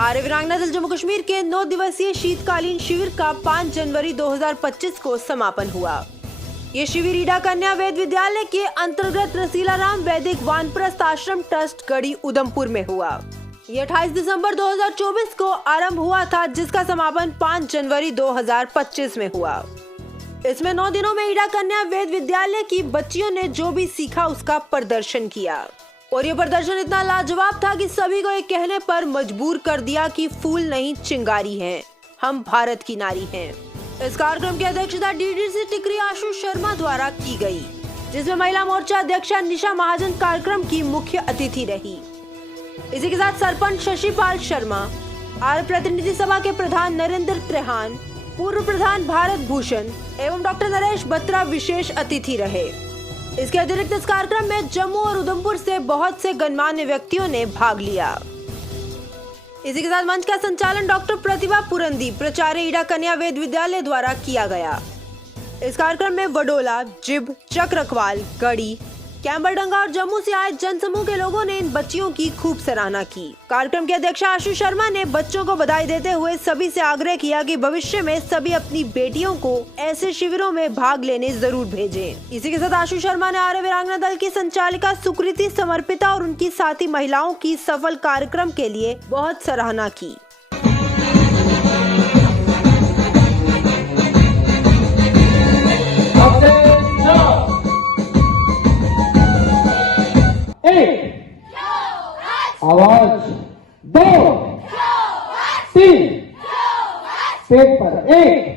आर्य वीरांगना दल जम्मू कश्मीर के 9 दिवसीय शीतकालीन शिविर का 5 जनवरी 2025 को समापन हुआ। ये शिविर ईडा कन्या वेद विद्यालय के अंतर्गत रसीलाराम वैदिक वानप्रस्थ आश्रम ट्रस्ट गढ़ी उधमपुर में हुआ। ये 28 दिसंबर 2024 को आरंभ हुआ था, जिसका समापन 5 जनवरी 2025 में हुआ। इसमें 9 दिनों में ईडा कन्या वेद विद्यालय की बच्चियों ने जो भी सीखा उसका प्रदर्शन किया और ये प्रदर्शन इतना लाजवाब था कि सभी को ये कहने पर मजबूर कर दिया कि फूल नहीं चिंगारी हैं, हम भारत की नारी हैं। इस कार्यक्रम की अध्यक्षता डीडीसी टिकरी आशु शर्मा द्वारा की गई, जिसमें महिला मोर्चा अध्यक्षा निशा महाजन कार्यक्रम की मुख्य अतिथि रही। इसी के साथ सरपंच शशिपाल शर्मा, आर्य प्रतिनिधि सभा के प्रधान नरेंद्र त्रेहान, पूर्व प्रधान भारत भूषण एवं डॉक्टर नरेश बत्रा विशेष अतिथि रहे। इसके अतिरिक्त इस कार्यक्रम में जम्मू और उधमपुर से बहुत से गणमान्य व्यक्तियों ने भाग लिया। इसी के साथ मंच का संचालन डॉक्टर प्रतिभा पुरंदी, प्राचार्य ईडा कन्या वेद विद्यालय द्वारा किया गया। इस कार्यक्रम में वडोला, जिब, चक्रकवाल, गढ़ी, कैम्बरडंगा और जम्मू से आए जनसमूह के लोगों ने इन बच्चियों की खूब सराहना की। कार्यक्रम के अध्यक्ष आशु शर्मा ने बच्चों को बधाई देते हुए सभी से आग्रह किया कि भविष्य में सभी अपनी बेटियों को ऐसे शिविरों में भाग लेने जरूर भेजें। इसी के साथ आशु शर्मा ने आर्य वीरांगना दल की संचालिका सुकृति समर्पिता और उनकी साथी महिलाओं की सफल कार्यक्रम के लिए बहुत सराहना की। आवाज 2 3 पेपर 1।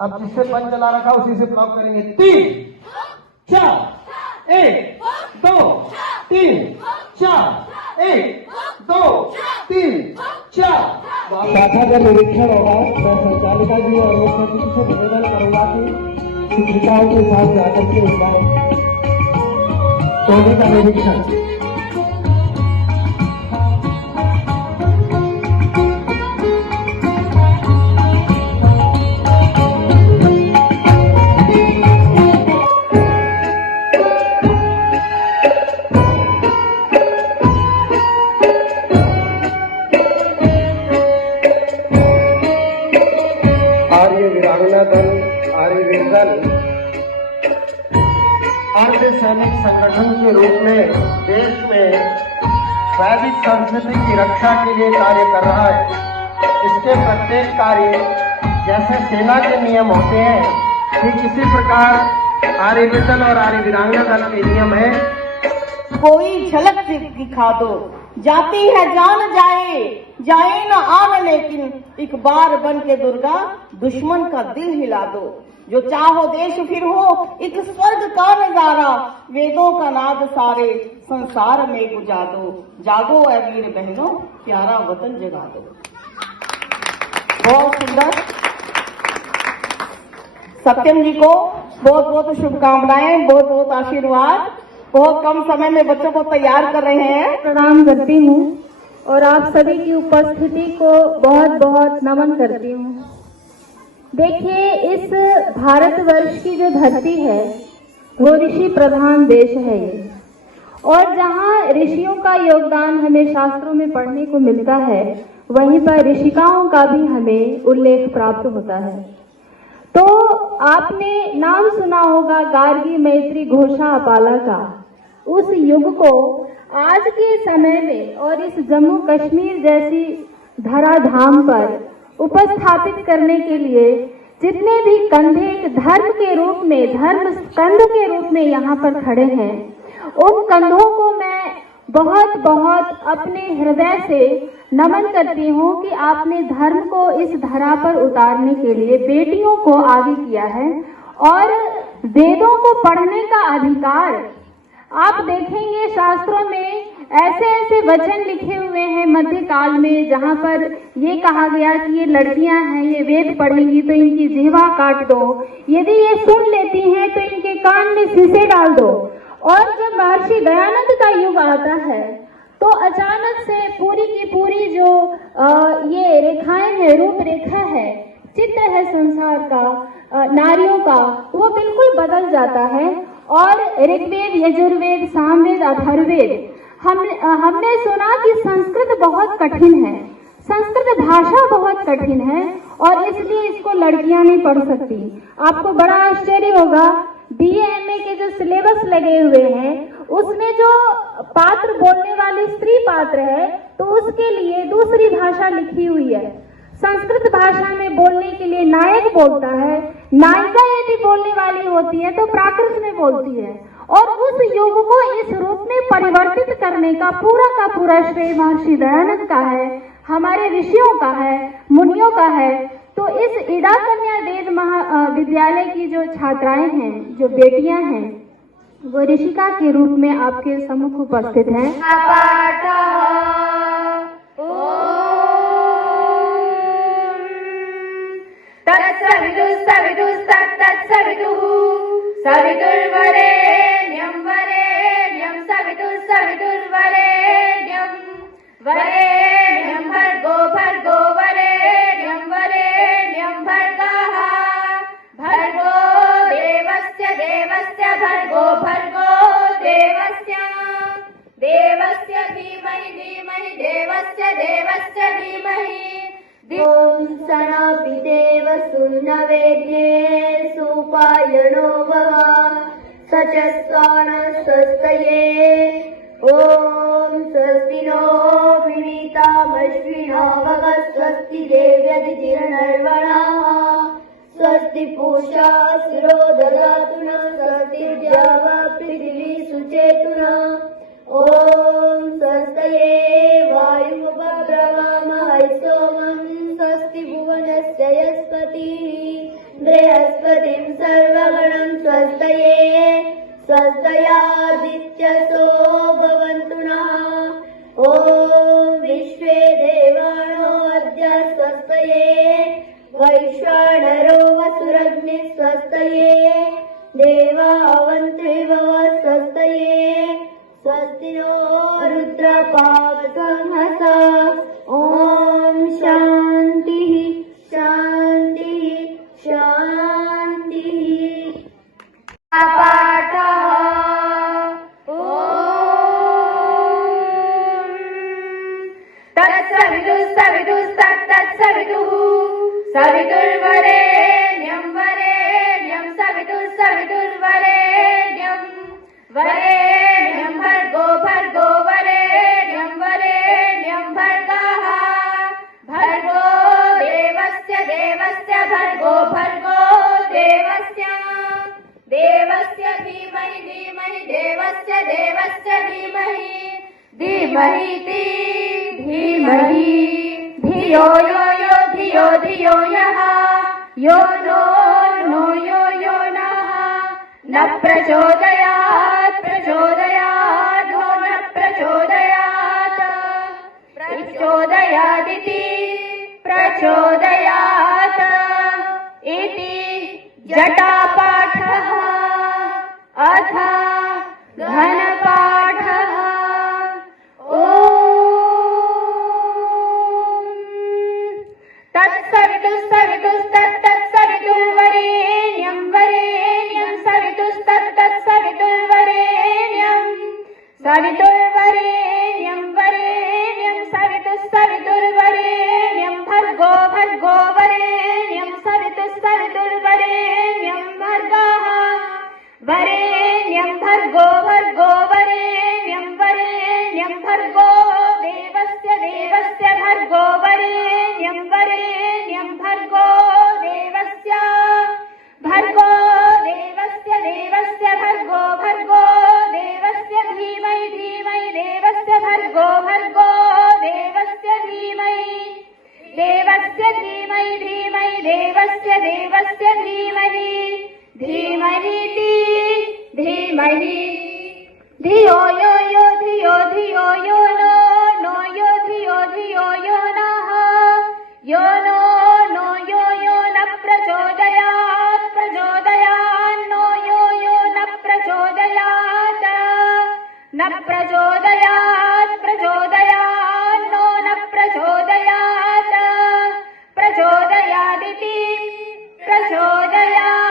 अब जिससे पंच चला रखा उसी से ब्लॉक करेंगे। 3 4 1 2 3 4 1 2 3 4। शाखा का निरीक्षण होगा। मैं संचालिका जी और मुख्य से निवेदन करूंगा कि शिक्षिकाओं के साथ जाकर के उसका टोली का निरीक्षण। आर्य वीरांगना दल, आर्य वीर दल अर्ध सैनिक संगठन के रूप में देश में वैदिक संस्कृति की रक्षा के लिए कार्य कर रहा है। इसके प्रत्येक कार्य जैसे सेना के नियम होते हैं, ठीक इसी प्रकार आर्य वीर दल और आर्य वीरांगना दल के नियम है। कोई झलक दिखा दो, जाती है जान जाए, जाए न आन, लेकिन एक बार बन के दुर्गा दुश्मन का दिल हिला दो। जो चाहो देश फिर हो एक स्वर्ग का नजारा, वेदों का नाद सारे संसार में गुजा दो। जागो ऐ वीर बहनों, प्यारा वतन जगा दो। बहुत सुंदर। सत्यम जी को बहुत बहुत शुभकामनाएं, बहुत बहुत आशीर्वाद। बहुत कम समय में बच्चों को तैयार कर रहे हैं। प्रणाम करती हूँ और आप सभी की उपस्थिति को बहुत बहुत नमन करती हूँ। देखिए, इस भारतवर्ष की जो धरती है वो ऋषि प्रधान देश है ये, और जहाँ ऋषियों का योगदान हमें शास्त्रों में पढ़ने को मिलता है, वहीं पर ऋषिकाओं का भी हमें उल्लेख प्राप्त होता है। तो आपने नाम सुना होगा गार्गी, मैत्री, घोषा, अपाला का। उस युग को आज के समय में और इस जम्मू कश्मीर जैसी धराधाम पर उपस्थापित करने के लिए जितने भी कंधे धर्म के रूप में, धर्म कंध के रूप में यहाँ पर खड़े हैं, उन कंधों को मैं बहुत बहुत अपने हृदय से नमन करती हूँ कि आपने धर्म को इस धरा पर उतारने के लिए बेटियों को आगे किया है। और वेदों को पढ़ने का अधिकार, आप देखेंगे शास्त्रों में ऐसे ऐसे वचन लिखे हुए हैं मध्यकाल में, जहाँ पर ये कहा गया कि ये लड़कियां हैं, ये वेद पढ़ेंगी तो इनकी जिह्वा काट दो, यदि ये सुन लेती हैं तो इनके कान में शीशे डाल दो। और जब महर्षि दयानंद का युग आता है तो अचानक से पूरी की पूरी जो ये रेखाएं हैं, रूपरेखा है, चित्र है संसार का, नारियों का, वो बिल्कुल बदल जाता है। और ऋग्वेद, यजुर्वेद, सामवेद, अथर्ववेद, हमने सुना कि संस्कृत बहुत कठिन है, संस्कृत भाषा बहुत कठिन है और इसलिए इसको लड़कियां नहीं पढ़ सकती। आपको बड़ा आश्चर्य होगा, BA-MA के जो सिलेबस लगे हुए हैं उसमें जो पात्र बोलने वाली स्त्री पात्र है तो उसके लिए दूसरी भाषा लिखी हुई है। संस्कृत भाषा में बोलने के लिए नायक बोलता है, नायिका यदि बोलने वाली होती है तो प्राकृत में बोलती है। और उस युग को इस रूप में परिवर्तित करने का पूरा श्रेय महर्षि दयानंद का है, हमारे ऋषियों का है, मुनियों का है। तो इस ईड़ा कन्या वेद महाविद्यालय की जो छात्राएं हैं, जो बेटियां हैं, वो ऋषिका के रूप में आपके सम्मुख उपस्थित हैं। सवितुर्वरेण्यं वरेण्यं सवितुर्वरेण्यं वरेण्यं भर्गो भर्गो वरेण्यं वरेण्यं भर्गः भर्गो देवस्य देवस्य भर्गो भर्गो देवस्य देवस्य धीमहि धीमहि देवस्य देवस्य धीमहि। ॐ सनापिदेव सुन्नवेद्ये सुपायनो भव सचस्वानस्तये। ॐ स्वस्ति नो विनीतामश्विनो भव स्वस्ति देव्यतिथिर्नर्वणाः स्वस्ति पूषा शिरो ददातु नः स्वस्ति द्यावा पृथिवी सुचेतुना। ॐ स्वस्तये वायुमुपब्रवामः सोमं स्वस्ति भुवनस्य यस्पतिः बृहस्पतिं सर्वगणं स्वस्तये स्वस्तयादित्यसो भवन्तु नः। ॐ विश्वे देवानो अद्य स्वस्तये वैश्वानरो वसुरग्निः स्वस्तये देवावन्त्रिभव स्वस्तये स्वस्ति नो रुद्रपावकंहसा। ॐ शान्तिः शान्तिः शान्तिः। पाठः ॐ तत्सवितुस्तत्तत्सवितुः सवितुर्वरेण्यं वरेण्यं सवितुर्वरेण्यं वरेण्यं भर्गो भर्गो वरेण्यं वरेण्यं भर्गः भर्गो देवस्य देवस्य भर्गो भर्गो देवस्य देवस्य धीमहि धीमहि देवस्य देवस्य धीमहि धीमहि धीमहि धियो यो यो धियो धियो यः यो नो यो नः न प्रचोदयात् प्रचोदयात् नो न प्रचोदयात् प्रचोदयादिति प्रचोदयात् इति जटापाठः अथ घनपाठः। ॐ तत्सवितुस्तत्तत्सवितुर्वरेण्यं वरेण्यं सवितुस्तत्तत्सवितुर्वरेण्यं सवितुर्वरेण्यं वरेण्यं सवितुर्वरेण्यं भर्गो भर्गो वरेण्यं सवितुर्वरेण्यं भर्गः वरेण्यं भर्गो भर्गो वरेण्यं वरेण्यं भर्गो देवस्य देवस्य भर्गो वरेण्यं वरेण्यं भर्गो देवस्य भर्गो देवस्य देवस्य भर्गो भर्गो देवस्य धीमहि धीमहि देवस्य भर्गो भर्गो देवस्य धीमहि देवस्य धीमहि धीमहि देवस्य देवस्य धीमहि धीमहि धीमहि धियो यो यो धियो धियो यो नो यो धियो धियो यो नः यो नो यो न प्रचोदयात् प्रचोदयात् नो यो न प्रचोदयात् न प्रचोदयात् प्रचोदयात् प्रचोदयात्